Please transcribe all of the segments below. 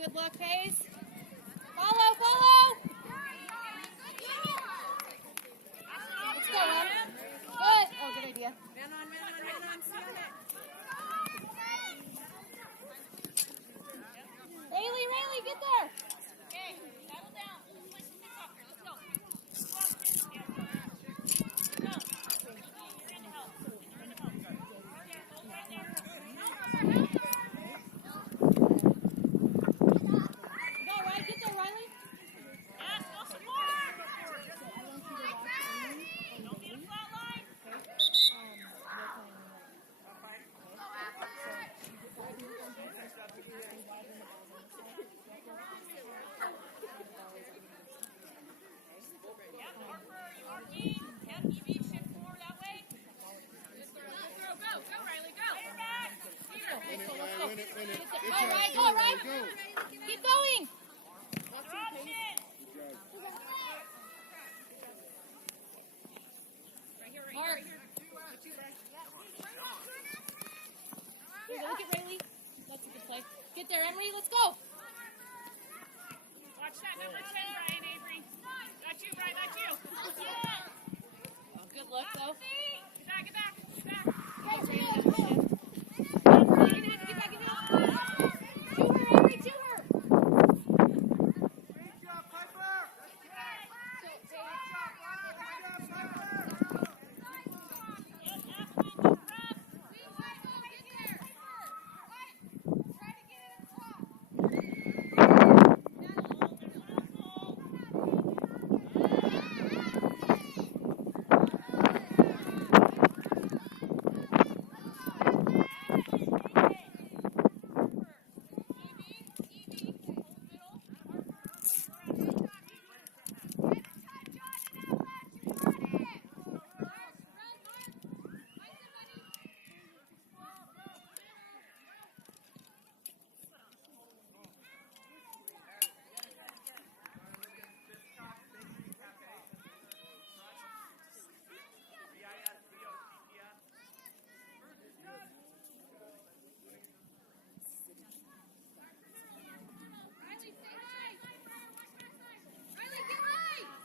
Good luck, Hayes. Follow, follow. Let's go, Em. Good. Oh, good idea. Man on, see on it. Rayleigh, get there. Okay, settle down. Let's play some soccer. Let's go. You're in to help. Go, right? Get there, Riley. Yes, go some more. Don't be a flat line. Yep, your team. Yep, EV shift forward that way. Go, Riley, go. Play her back. Let's go. Win it. Go, right. Keep going. Option. Mark. Here, look at Rayleigh. That's a good play. Get there, Emery. Let's go. Watch that number 10, Brian Avery. Got you, Brian, got you. Yeah. Oh, good luck, though. Get back. Get back in there. To her, Emery, to her. Great job, Piper.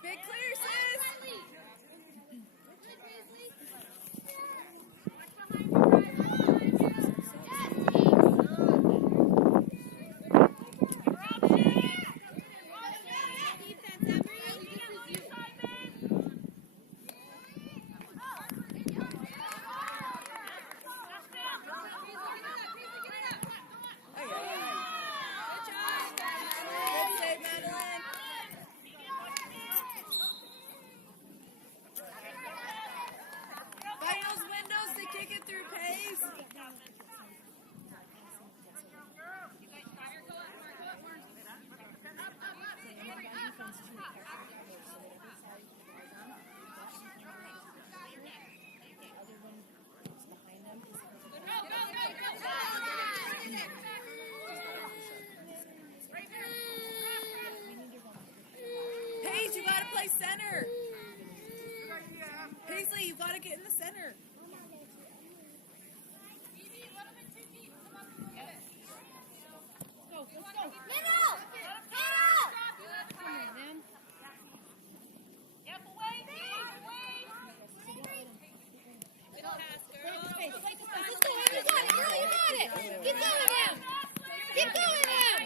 Big clear, sis. Good save, Madeline. Find those windows to kick it through, Pace. Paige, you gotta play center. Paisley, you gotta get in the center. Let's go. Middle! Come on, man. Yep, away, away. Let's go, Em. You got it, girl. You got it. Keep going, Em. Keep going, Em.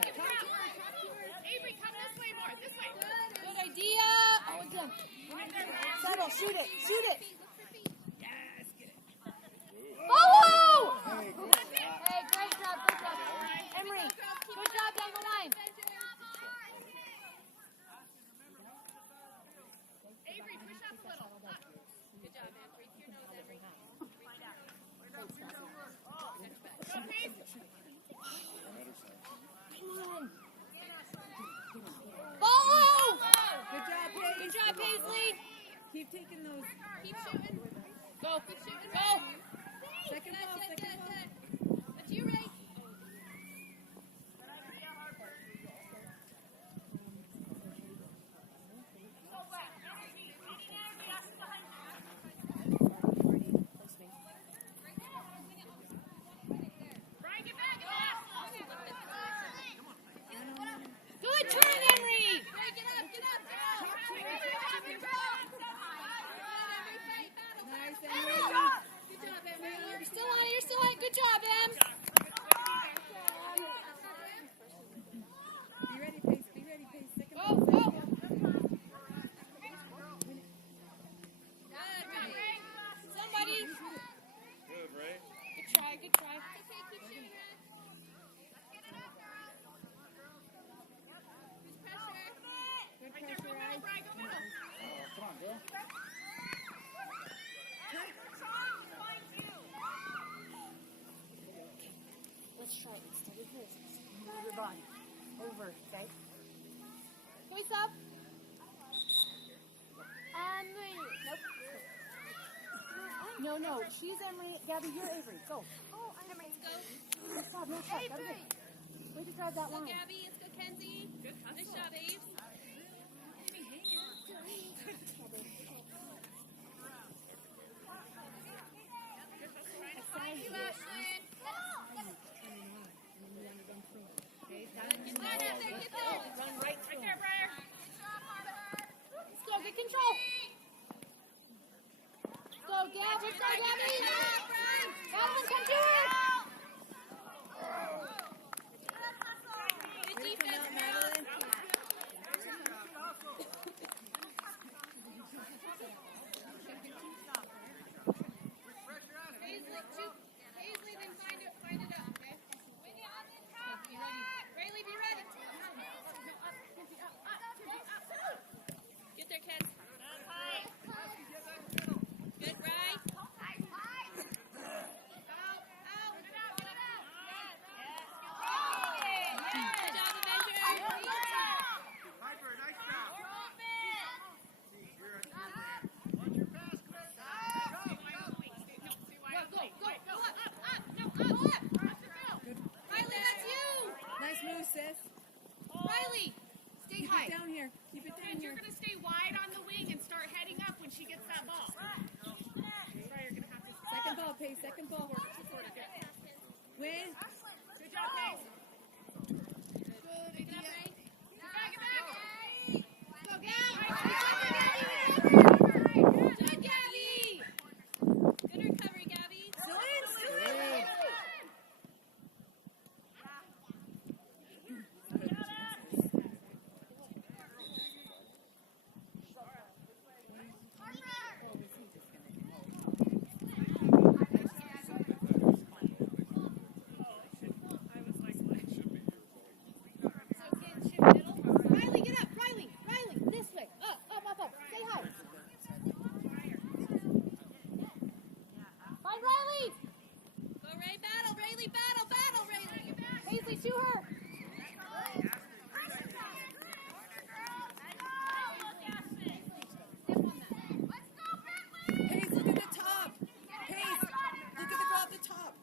Avery, come this way more, this way. Good idea. Oh, it's done. Settle. Shoot it. Follow! Hey, great job. Emery, good job down the line. Avery, push up a little. Up. Good job, man. Breathe through your nose, Avery. Breathe out. Go, Paige. Come on. Follow! Good job, Paige. Good job, Paisley. Keep taking those. Keep shooting. Go. Go. Second ball. That's you, Ray. Brian, get back. Stay with this. Move your body. Over, okay? Can we stop? Nope. No. She's Emery. Gabby, you're Avery. Go. Oh, Emery. Let's go. No stop. Gotta go. Way to drive that Let's go, line. Gabby. Let's go, Kenzie. Nice job, Aves. Thank you, Ashlyn. Get there. Run right Right there, Briar. Let's go, get control. Let's go, Gab. Let's go, Gabby. Madeline, come do it. Good defense, Madeline. Paisley, then find it up, okay? Rayleigh, be ready. Get there, Ken. Good, right? Good job, Avenger. Piper, nice job. Go up. Riley, that's you. Nice move, sis. Riley, stay Keep high. it down here. Keep it down And here. you're going to stay wide on the wing and start heading up when she gets that ball. Sorry, you're going to have to Second ball, Pace. Second ball. Win. Good job, Pace. Good. Pick it up, Ray. Get back. Go, Gabby. Good, Gabby. Good recovery, Gabby. Still in. Riley, get up. Riley, this way. Up. Stay high. Find Riley. Go, Ray. Battle, Rayleigh. Battle, Rayleigh. Paisley, to her. Pace, look at the top. Pace, look at the girl at the top.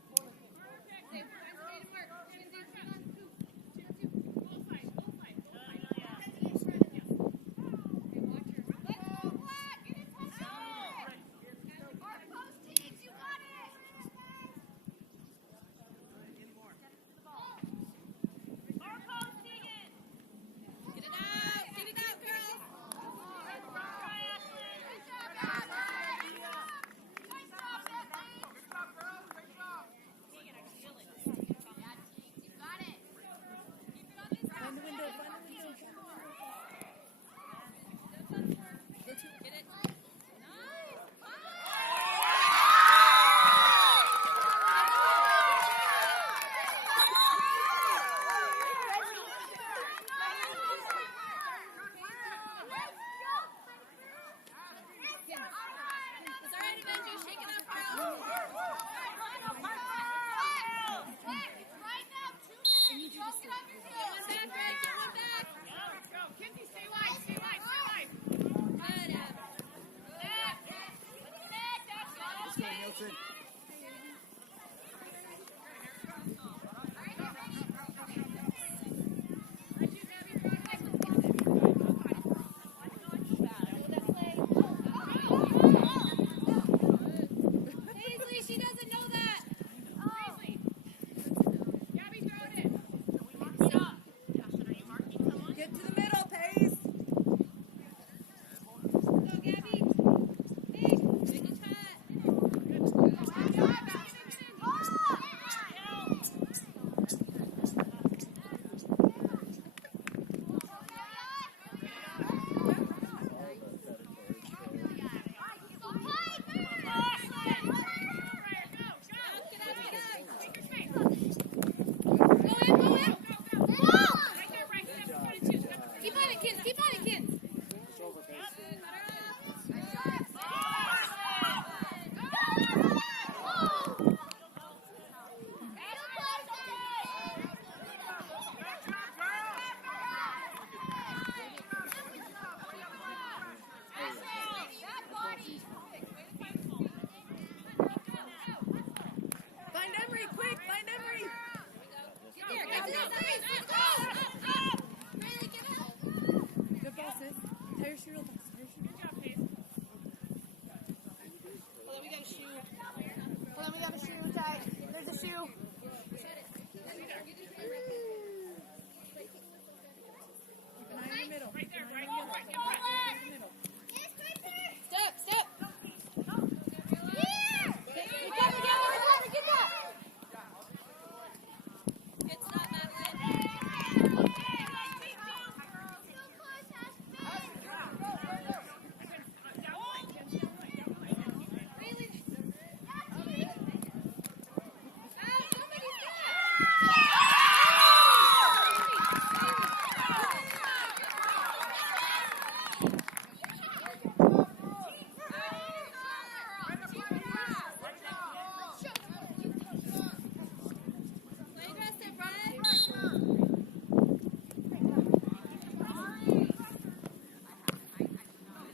Good ball, sis. Tie your shoe real fast. Tie your shoe. Good job, Pace. Hold on, we got a shoe. Hold on, we got a shoe tied. There's a shoe. Keep an eye in the middle. Right there, right. Keep an eye in the middle. Step, step. Yeah! Get that. It's not Madeline.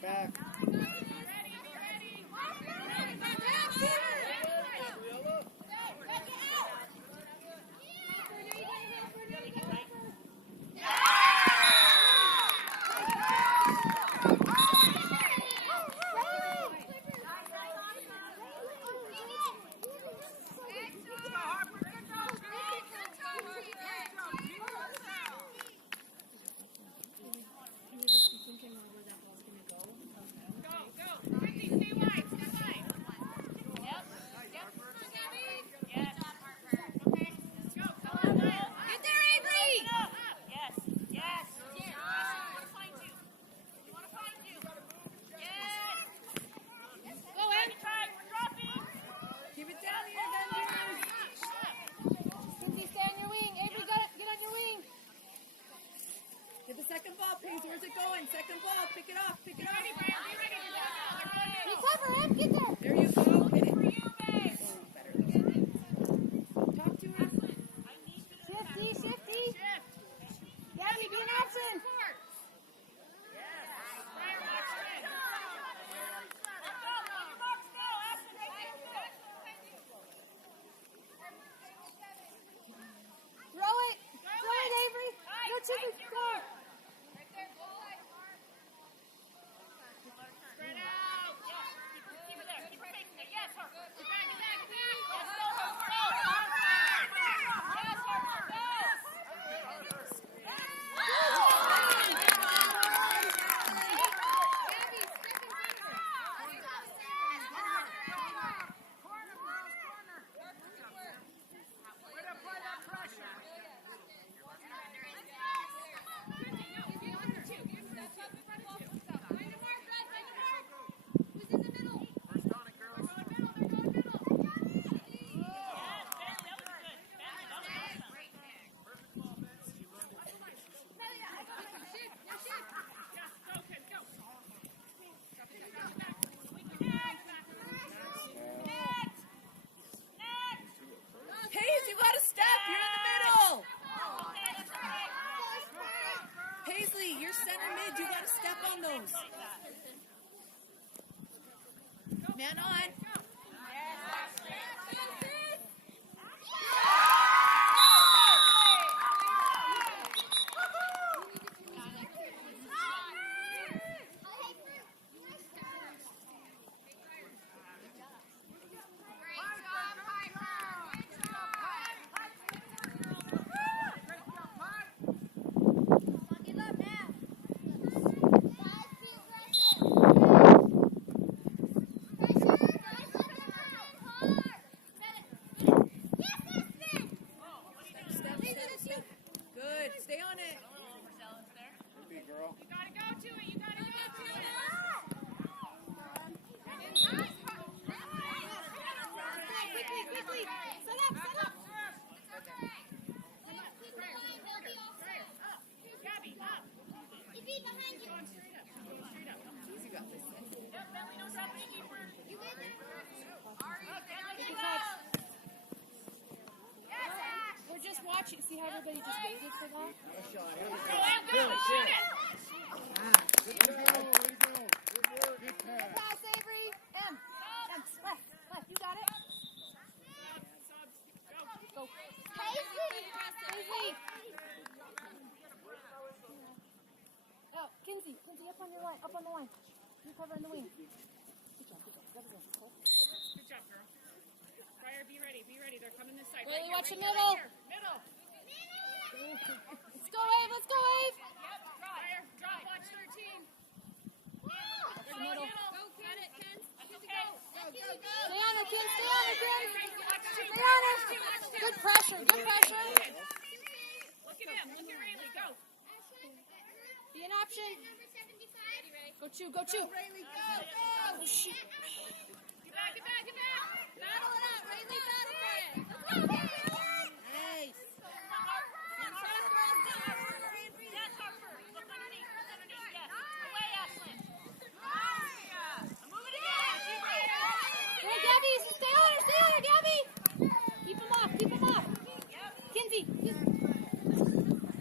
Back. Keep it down here, Benji. Lindsay, stay on your wing. Avery, get on your wing. Get the second ball, Pace. Where's it going? Second ball. Pick it up. Pick it up. Be clever, Em. Get there. There you go. Hit it. Better. Talk to her. Shifty. Gabby, be in action. Throw it, Avery. Go, chicken, go. Spread out. Keep it there. Keep her facing it. Yes, her. Get back. Pace, you gotta step. You're in the middle. Paisley, you're center mid. You gotta step on those. Man on. Good. Stay on it. Good beat, girl. You gotta go to it. Quickly. Set up. Gabby, up. Easy got this. Yep, Bentley knows how to be keeper. We're just watching. See how everybody just waited for that? Go, shoot it. Good to go. Way to go. Good work. Good pass. Pass, Avery. M. Left. You got it. Go. Paisley. Kinsey, up on your line, up on the line. You cover in the wing. Good job, good job. That was it. Cole. Good job, girl. Fire, be ready, be ready. They're coming this side. Really Right watch here, the right middle. here, Middle. Let's go, Wave, let's go, Wave. Yep, fire, drop, watch 13. Middle. Go, got it, Ken. That's okay. Stay on her, Ken, stay on her, Ken. Stay on her. Good pressure, good pressure. Look at him, look at Rayleigh, go. Be an option. Go chew, go chew. Rayleigh, go! Oh, shoot. Get back, get back, get back. Battle it out, Rayleigh, battle for it. Let's go, Nice! Yes, Harper. Look underneath, yes. Away, Ashlyn. I'm moving again. Hey, Gabby, stay on her, Gabby. Keep him off. Kinsey.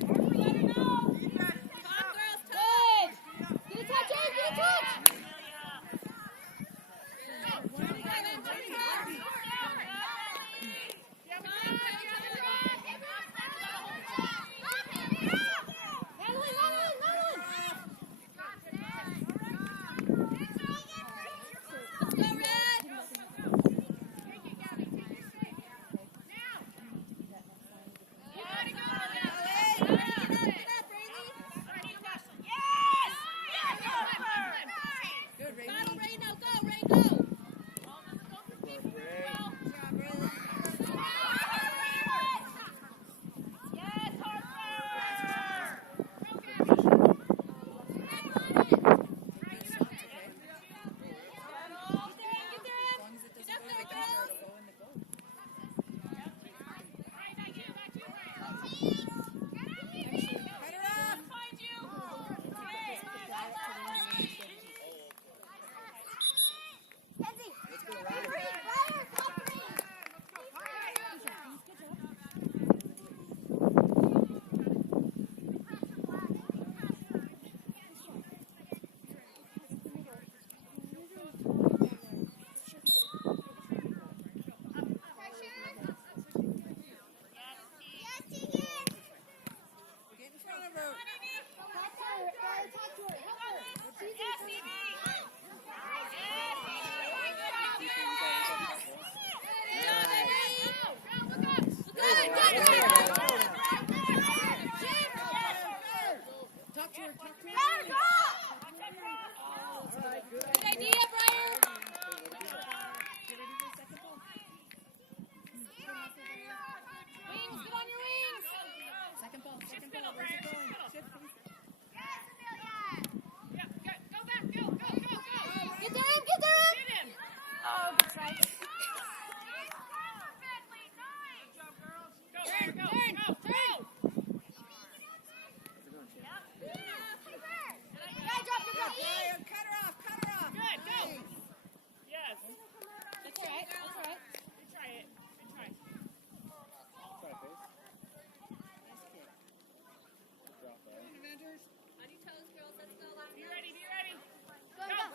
Harper, let her know. Good. Get a touch, Abe, get a touch. Good, Rayleigh. Battle, Ray, now go, Ray, go. Get in front of her. Talk to her. Good idea, Briar. Wings, get on your wings. Second ball. Shift Where's middle, it Brian, going? shift middle. Shift, please. Yeah, go back, go. Get there, Em, get there, Em. Hit him. Oh, good try. Go, Turn. go. Guy, drop your drop. Briar, cut her off. Good, go. Yes. That's all right, that's all right. Good try it. Good try. Be ready. Go, Go, go.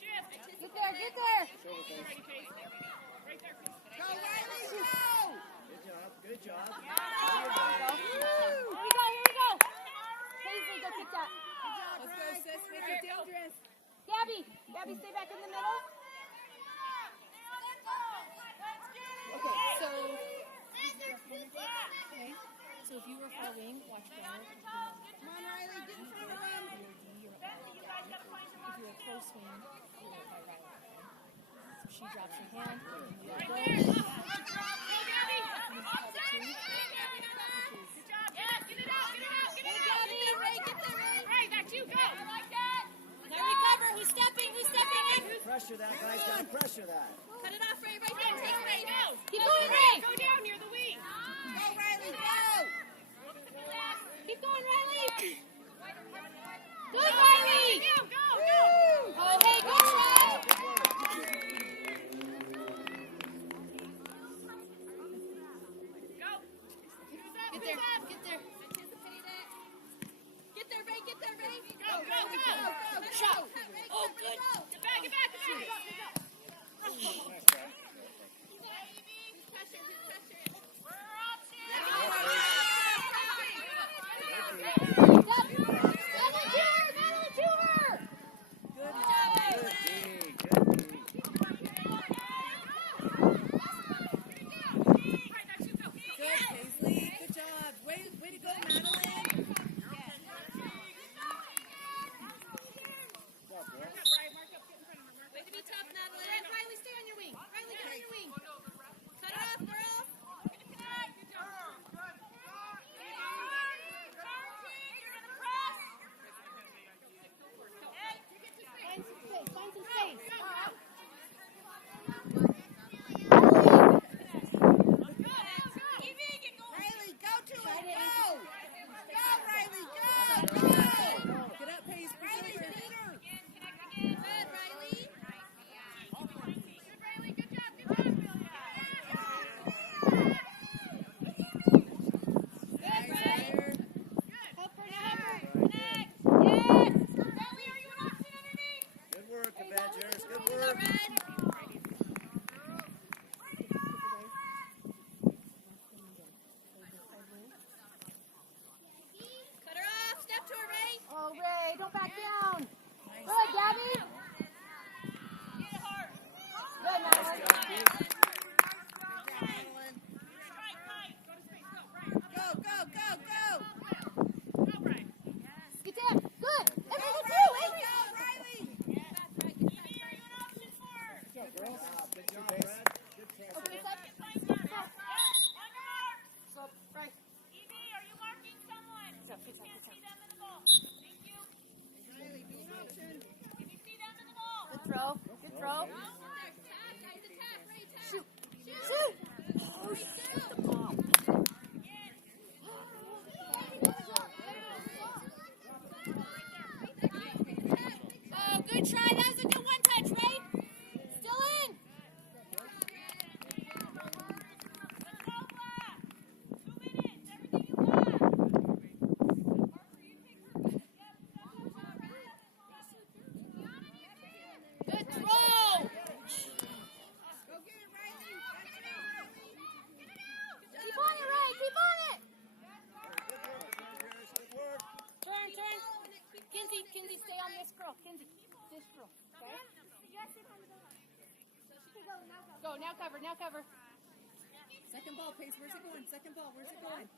shift. Get there, get there. Be ready, Pace. Right there, Pace. Go, Riley, go! Good job. Here we go. Paisley, go kick that. Let's go, sis. Make her dangerous. Gabby, stay back in the middle. So if you were for a wing, watch Briar. Come on, Riley, get in front of him. If you're a close wing, you're by Riley. So she drops her hand, and you Right go. there. Go, Gabby. Good job. Yes, get it out. Gabby, Ray, get there, Ray. Right, back to you. Go. I like that. Now recover. Who's stepping in? Pressure that, guys. Gotta pressure that. Cut it off, Ray. Right there. Go, Take Ray, Ray. go. Keep going, Ray. Go down near the wing. Go, Riley, go! Keep going, Riley. Good, Riley. Go. Oh, hey, good try. Go. Get there. Get there, Ray. Get there, Ray. Go. Good shot. Oh, good. Get back. Step. Throw. Shoot. Shoot. Oh, shoot the ball. Oh, good try. That was a good one touch, right? Still in. Good throw. Keep on it, Ray. Keep on it. Turn, turn. Kinsey, stay on this girl. Kinsey, this girl. Okay? Go, now cover, now cover. Second ball, Pace. Where's it going? Second ball. Where's it going?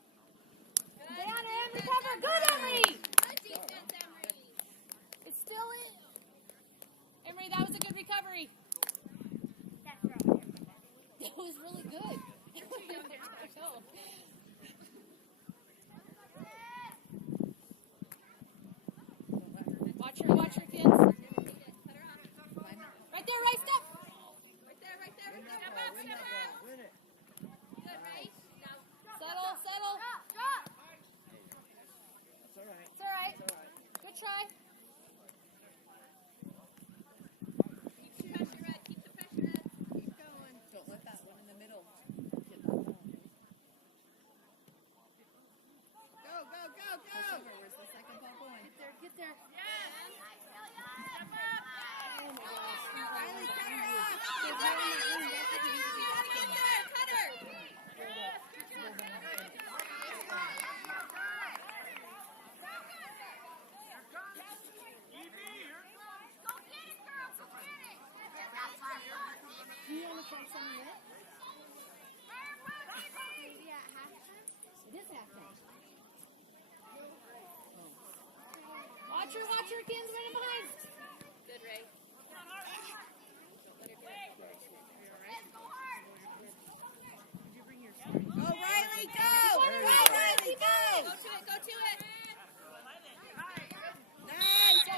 Stay on it, Emery, cover. Good, Emery. It's still in. Emery, that was a good recovery. That was really good. Watch her, kids. Right there, right step. Win it. Settle. That's all right. It's all right. Good try. Keep going. Don't let that one in the middle get that ball. Go. Over. Where's the second ball going? Get there. Riley, cut her off. Do you want to try some yet? It is halftime. Watch her, Kim's right behind. Good, Ray. Go, Riley, go! Riley, go! Go to it! Nice, go!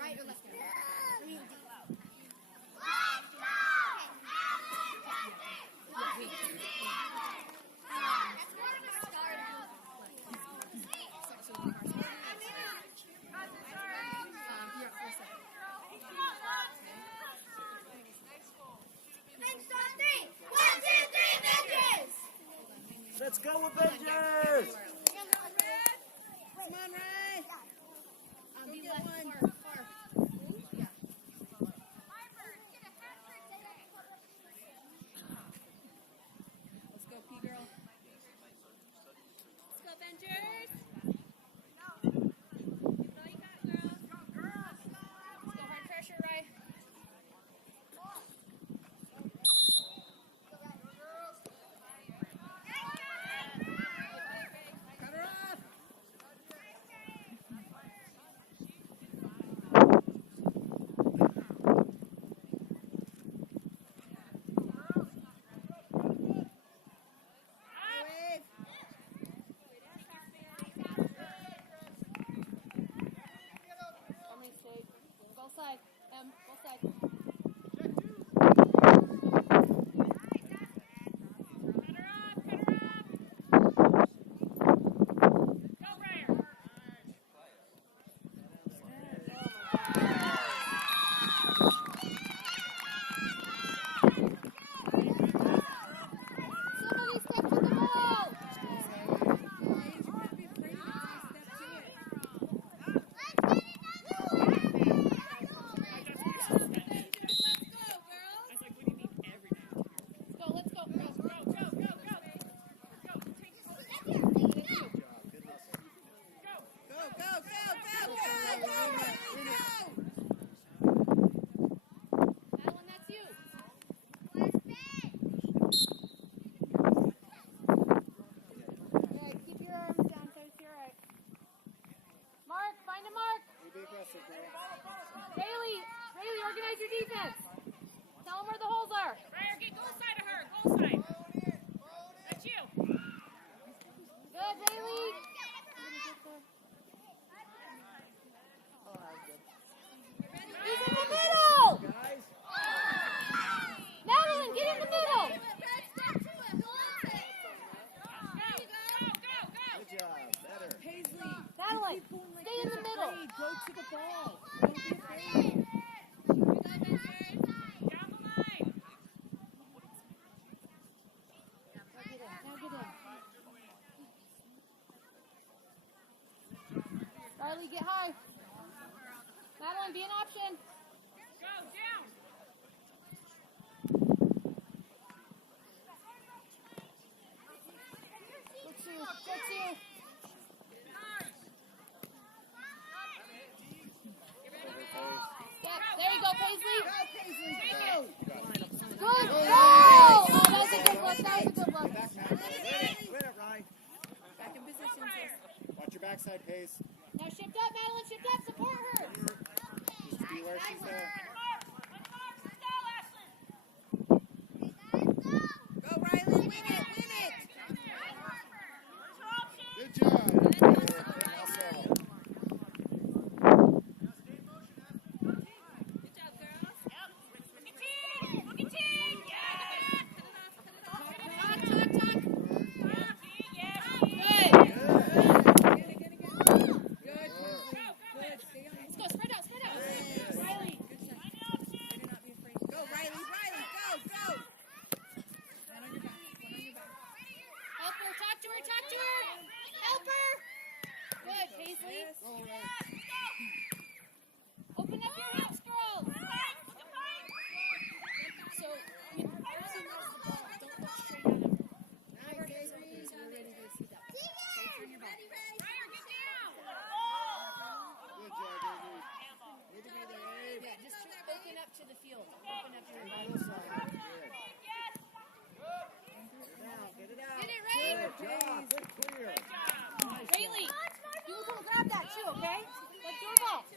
Right or left? Let's go, Avengers! Come on, Ray. Be get left one. far, far. Yeah. Let's go, P-girl. Let's go, Avengers. Give it all you got, girls. Let's go, hard pressure, Ray. Cut her off. Wave. Army State. Both sides. Both sides. Somebody step to the ball. Let's go, girls. Madeline, that's you. Alright, keep your arms down, so it's alright. Mark, find a mark. You be aggressive, girl. Bailey, organize your defense. Tell them where the holes are. Ryder, get goal side of her. Goal side. That's you. Good, Bailey. He's in the middle. Guys, Madeline, get in the middle. Go, go, go. good job. Better. Paisley. Madeline, stay in the middle. Go to the ball. Don't be afraid. Down the line. Now get in. Riley, get high. Madeline, be an option. Go, down. Let's you. Step. There you go, Paisley. Go, Paisley. Go. Good goal. Oh, that was a good look. Back now. Win it, Ryan. Back in position, sis. Watch your backside pace. Now shift up, Madeline. Shift up. Support her. Just be where she's there. Go, Riley. Win it. Win it. Good job. Also, Good, Paisley. Good. Stay on. Let's go. Spread out. Riley. Good shot. up to the field. Open up your body. Get it out. Get it, Ray. Good job. Good clear. Rayleigh, you can come grab that too, okay? Let's do a ball.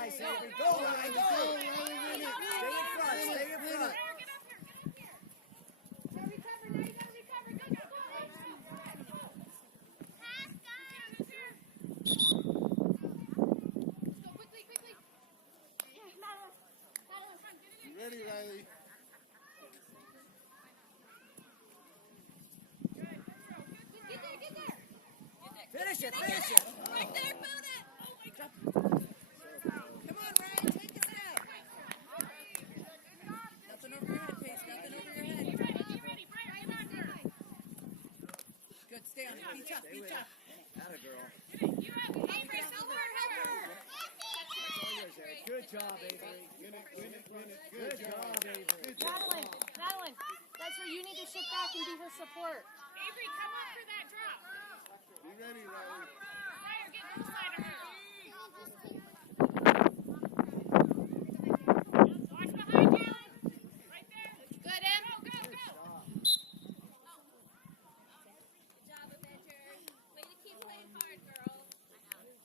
Nice, Avery. Go, Riley. Go. Stay in front. Stay in front. You ready, Riley? Get there. Finish it. Finish it. Right there, found it. Come on, Ryan. Take us out. Nothing over your head, Pace. Nothing over your head. Good. Stay on it. Be tough. Be tough. Atta girl. Avery, support her. Good job, Avery. Win it. Good job, Avery. Madeline, that's where you need to sit back and be her support. Avery, come up for that drop. Be ready, Riley. Ryder, get this side of her. Watch behind you. Right there. Good, Em. Go. Good job, Avenger. Way to keep playing hard, girls.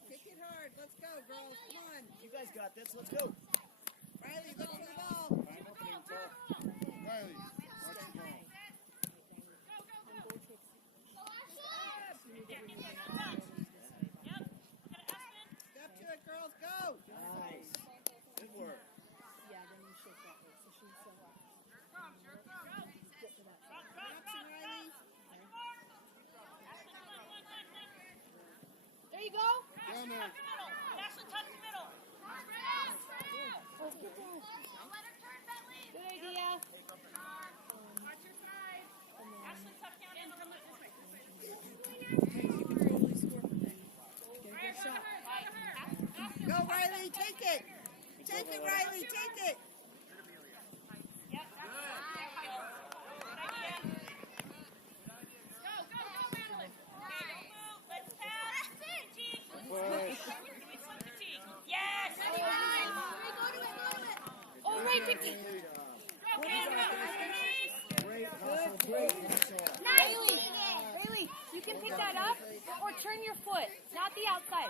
Kick it hard. Let's go, girls. Come on. You guys got this. Let's go. Riley, look for the ball. Time opening top. Riley, watch the ball. Step to it, girls. Go. Nice. Good work. Yeah, then you shake that way. So she's so up. Option, Riley. There you go. Down there. Ashley, touch the middle. Good idea. Watch your side. Ashley, touch down in. Come this way. Hey, you can totally score from that. Get a good shot. Go, Riley. Take it. Take it, Riley. Take it. Yep. Good idea. Go, Madeline. Okay, don't move. Let's pass. Fatigue. Give me some fatigue. Yes. Oh, right, Vicky. Go, Kendra. Great hustle. Great hustle. Rayleigh, you can pick that up or turn your foot, not the outside.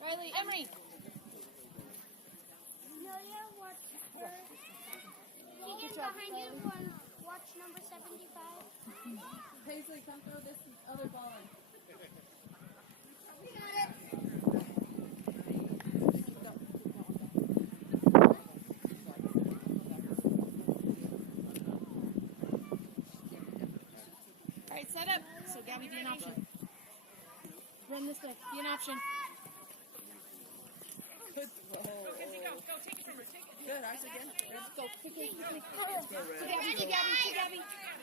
Riley, Emery. Keegan, behind you, watch number 75. Paisley, come throw this other ball in. All right, set up. So Gabby, be an option. Run this way. Be an option. Good throw. Go, take it from her. Take it. Good. Ours again. Let's go. Quickly. To Gabby.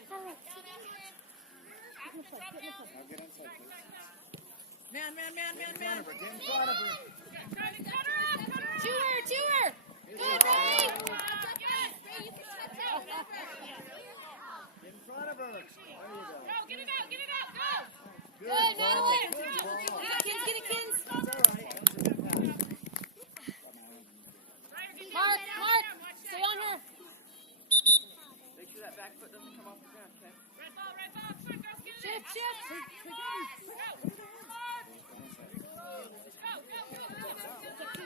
Hurry. Now get inside, please. Man. Get in front of her. Cut her off. To her. Good, Ray. Get in front of her. There you go. Go, get it out. Go. Good, ball. Madeline. Good ball. Get it, Kins. It's all right. That's a good pass. Mark. Stay on her. Make sure that back foot doesn't come off the ground, okay? Red ball. Come on, girls, get it in. Shift. Go.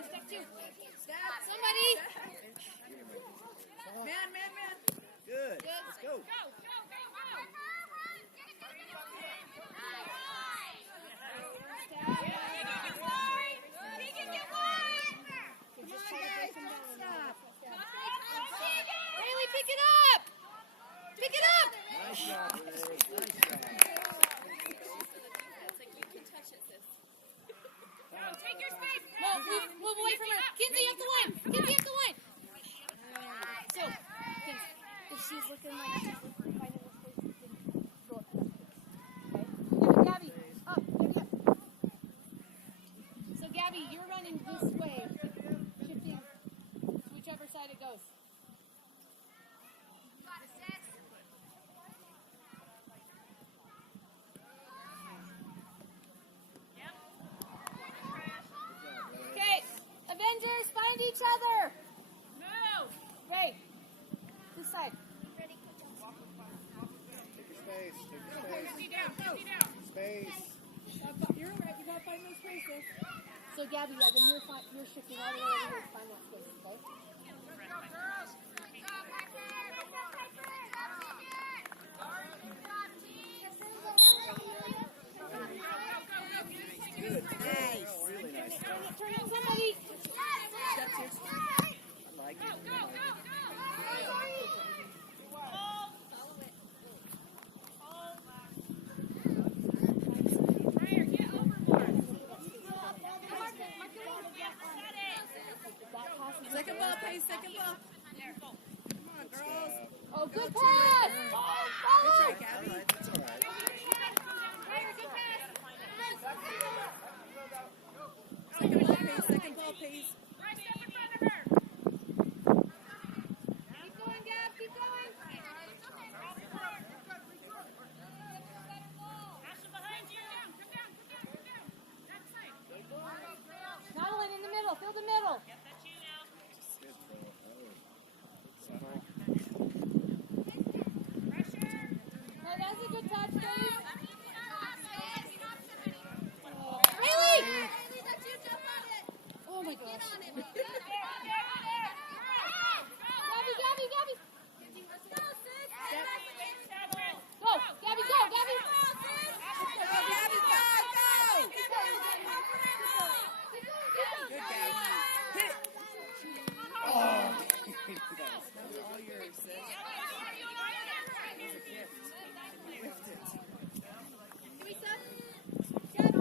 Step two. Step. outside. Take your space. Take your space. Space. You're right. You gotta find those spaces. So Gabby, yeah, then you're shifting all the way over here to find that space, okay? Good. Nice. Really nice. Turn it, somebody. I like it. Second ball, Pace. Second ball. Come on, girls. Oh, good pass. Good Follow. try, Gabby. That's all right. Second ball, Pace. Second ball, Pace. Keep going, Gab. Keep going. Madeline in the middle. Fill the middle. Good throw. Settle. No, that's a good touch, Dave. Haley! Oh my gosh. Gabby. Go, Gabby, go, Gabby. Go, Gabby, go, go. Good, Gabby. Hit it. Oh! That was all yours, sis. Lift it. Can we sub? Sub.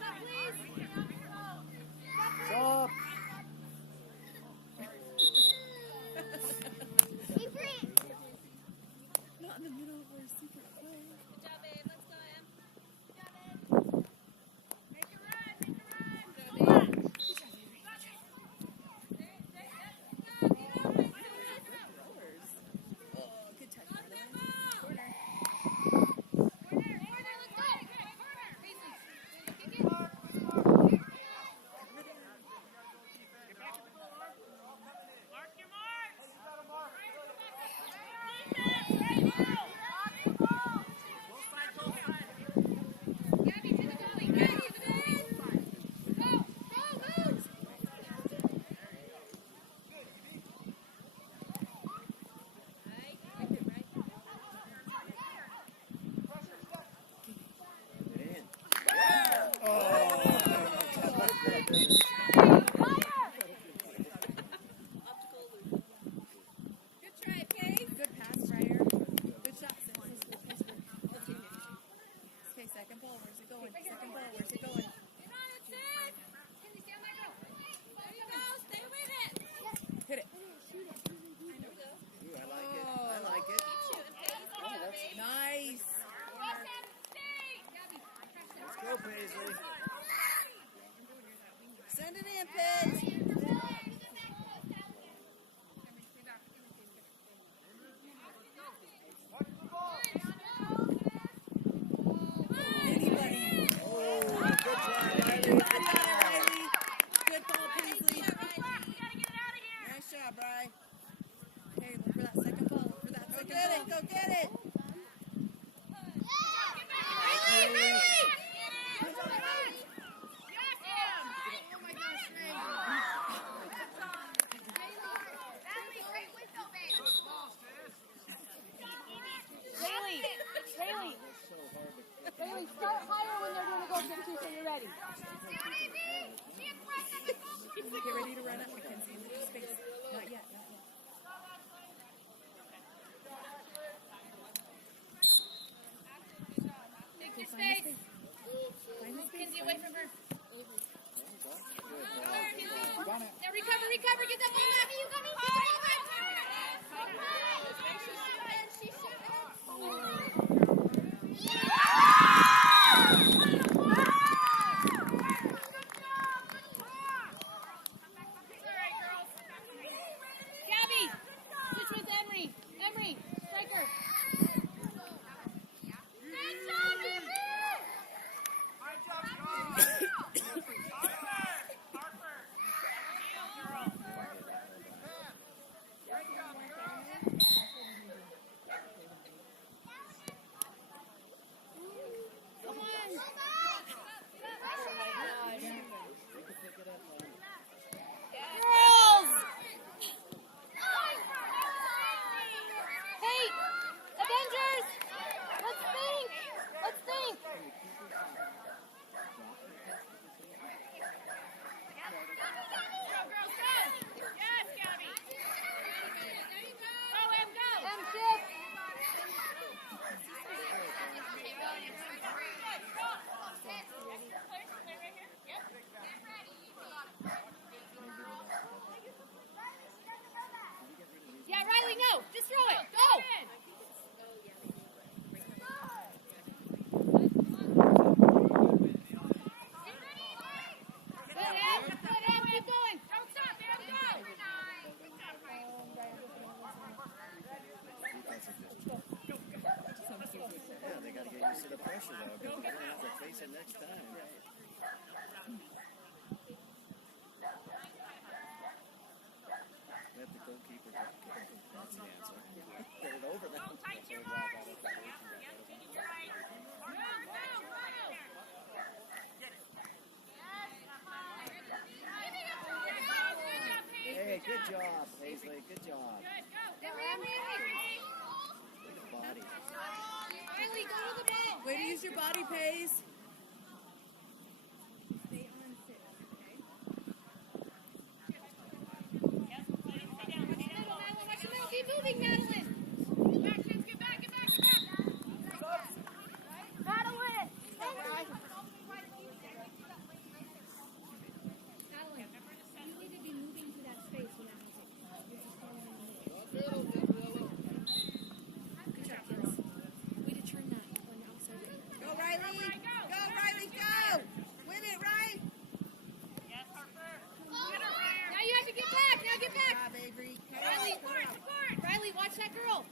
Sub, please. Stop! Not in the middle of our secret play. Good job, babe. Let's go, Em. Oh, good touch, Madeline. Corner. Get in. Oh! Good try, Pace. Good pass, Fryer. Good shot, sis. Okay, second ball. Where's it going? Second ball. Where's it going? Hit it. Ooh, I like it. I like it. Oh, that's Nice. Let's go, Paisley. Send it in, Paige. Anybody. Oh, good try, Riley. Good ball, Riley. Good ball, Paisley. Nice job, Bri. Okay, look for that second ball. Look for that second ball. Go get it. Haley, start higher when they're doing the goal kick too, so you're ready. Get ready to run up, Mackenzie. Leave space. Not yet. Not yet. Take your space. Find the space. Kinsey, away from her. Got it. Now recover. Get that ball out. You got Gabby, switch with Emery. Emery, striker. Good job, Paisley. Good job. Body. Riley, go to the ball. Way to use your body, Pace. Watch the middle. Keep moving, Madeline. Get back. Madeline! Madeline, you need to be moving to that space when that happens. Good job, kids. Way to turn that on the outside. Go, Riley. Go, Riley, go. Win it, right? Now you have to get back. Now get back. Job, Avery. Riley, watch that girl.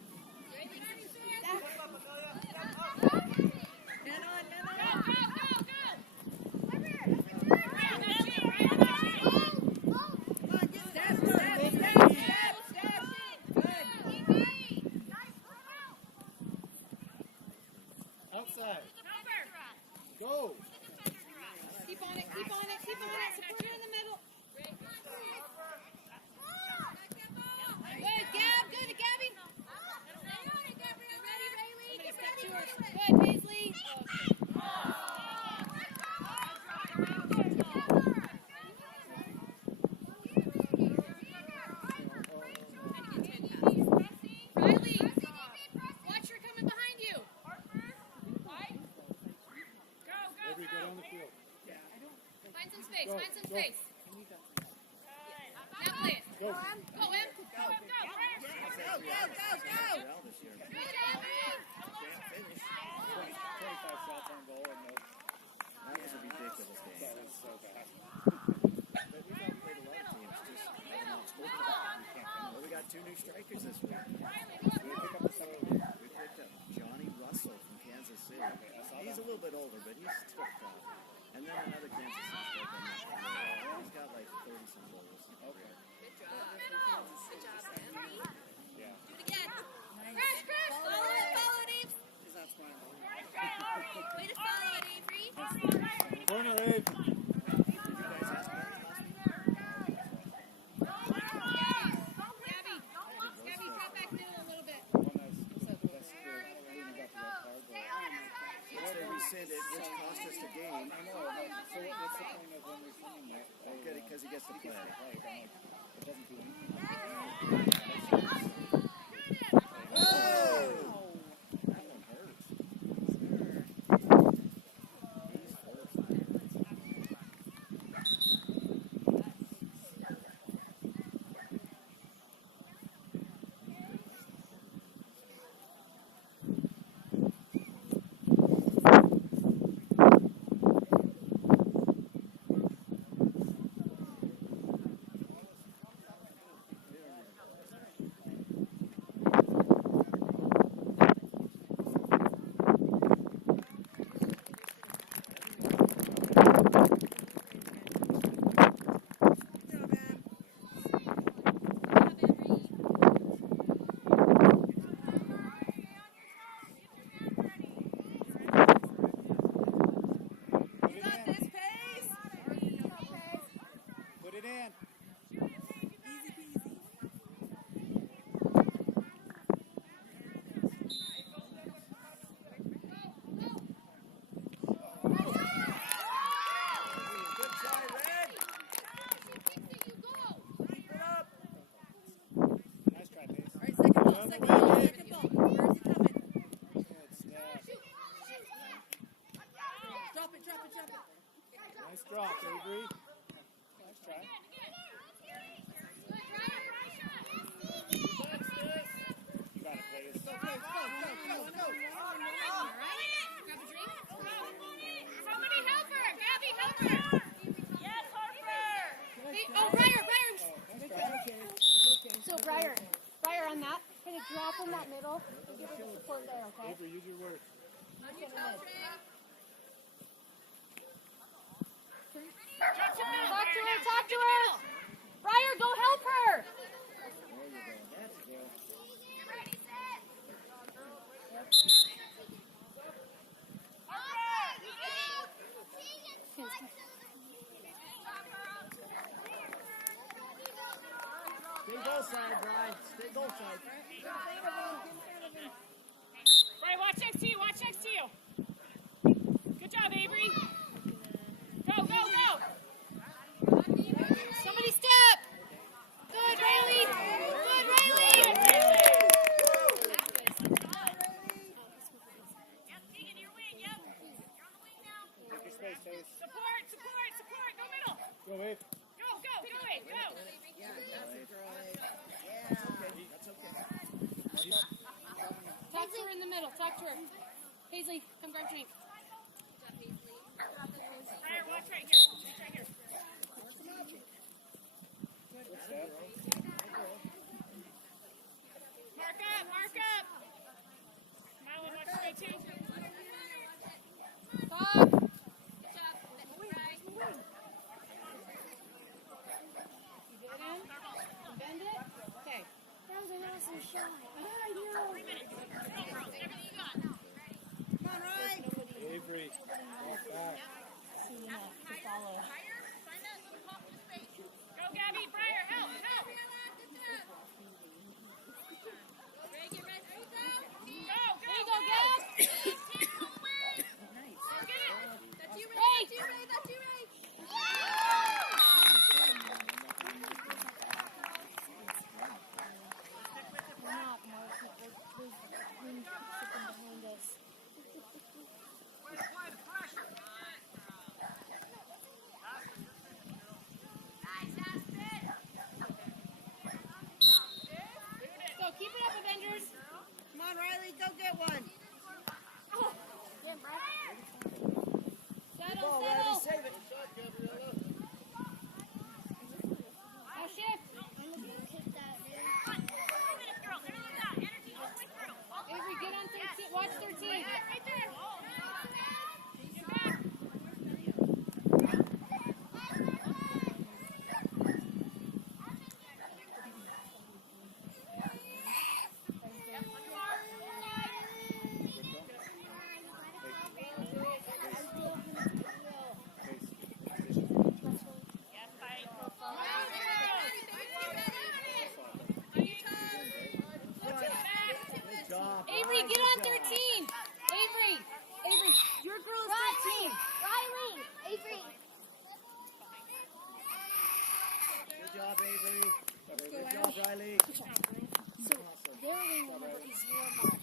Man on. Come on, get step. Good. Outside. Go. Keep on it. Support her in the middle. Good, Gab. Good, Gabby. Good, Paisley. Riley, watch her coming behind you. Avery, go down the field. Find some space. Now play it. Go. Go, Em. Go. Well this year. Good, Abby. Can't finish. 25 shots on goal and no. That was a ridiculous game. That was so bad. But we've outplayed a lot of teams. Just haven't outscored them. Well, we got 2 new strikers this week. We picked up Johnny Russell from Kansas City. He's a little bit older, but he's still tough. And then another Kansas City striker. He's got like 30-some goals. Okay. Good job, Em. Yeah. Do it again. Crash. Follow it, Eve. He's not smiling. Way to follow it, Avery. Corner, Abe. Gabby, drop back middle a little bit. Once they rescind it, which cost us the game. I know. So what's the point of when we find that? Okay, because he gets to play. It doesn't do anything. Oh! That one hurts. Drop in that middle and give her the support there, okay? Avery, use your words. Talk to her! Briar, go help her! There you go. That's good. goal side, Brian. Stay goal side. Right, watch next to you. Watch next to you. Good job, Avery. Go, go, go. Somebody step. Good, Riley. Good, Riley. Yep, Keegan, your wing. Yep. You're on the wing now. Take your space, Pace. Support, support, support. Go middle. Go, Wade. Go, go, go, Wade. Go. Yeah, that's a girl. Yeah. That's okay. Talk to her in the middle. Talk to her. Paisley, come grab drink. Briar, watch right here. Watch right here. Good step. Mark up, mark up. Marlon, watch right too. Stop. You get it in? Bend it? Okay. That was an awesome shot. Come on, Ryan. Avery. Ball back. Go, Gabby. Briar, help, help. Go, go. There you go, Gab. Go get it. Ray. We're not, Mark. There's wind sitting behind us. Go, keep it up, Avengers. Come on, Riley. Go get one. Settle, Ball, settle. Riley. Save it. Now shift. Avery, get on 13. Watch 13. Right there. Good job. Avery, get on 13. Avery, your girl is 13. Riley, Avery. Good job, Avery. Good job, Riley. So their wing number is your mark.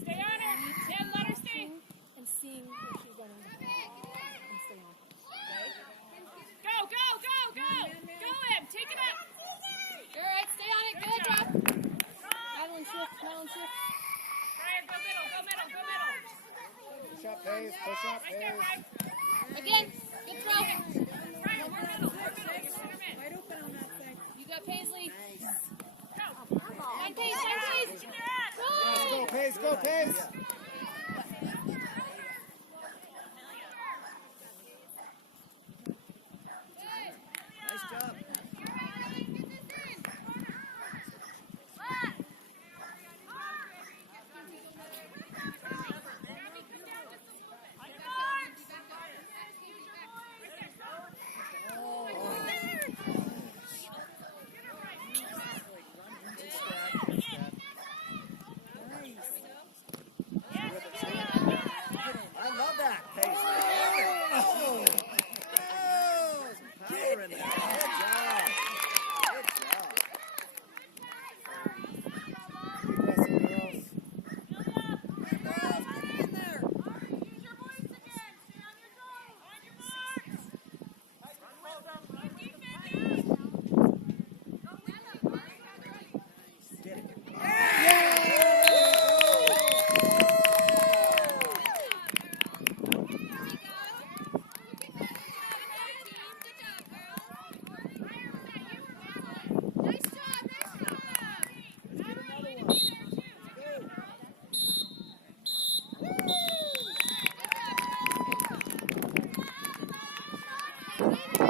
Stay on her. Jen, let her stay. And seeing if she's running the ball and stay on. Go, go, go, go. Go, Em. Take it up. All right, stay on it. Good job. Madeline shift. Briar, go middle, go middle, go middle. Push up, Pace. Push up, Right there, Pace. Briar. Again, good throw. Briar, we're middle, we're middle. You put him in. Wide open on that side. You got Paisley. Go. And Pace, and Pace. Get your ass. Let's go, Pace. Go, Pace. Nice job. I love that, Pace. Oh! Some power in there. Good job. Good job. Keep pressing, girls. Get in there. Get it. Good.